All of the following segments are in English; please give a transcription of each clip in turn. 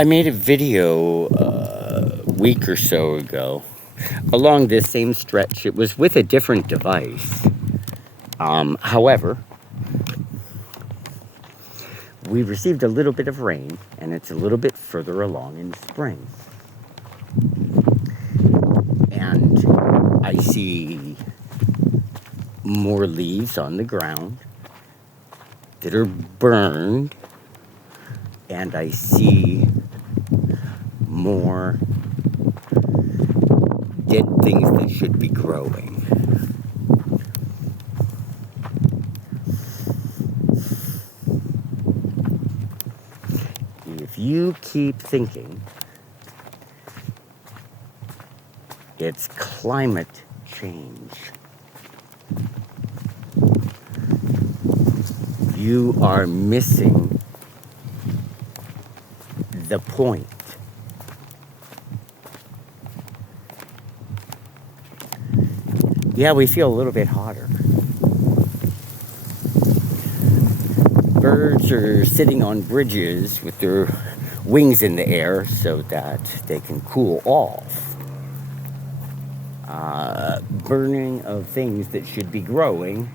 I made a video a week or so ago along this same stretch. It was with a different device. However, we received a little bit of rain, and it's a little bit further along in spring. And I see more leaves on the ground that are burned, and I see more dead things that should be growing. If you keep thinking it's climate change, you are missing the point. Yeah, we feel a little bit hotter. Birds are sitting on bridges with their wings in the air so that they can cool off. Burning of things that should be growing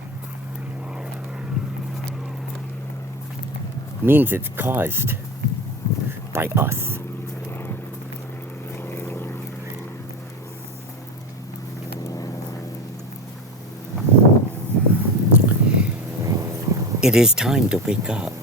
means it's caused by us. It is time to wake up.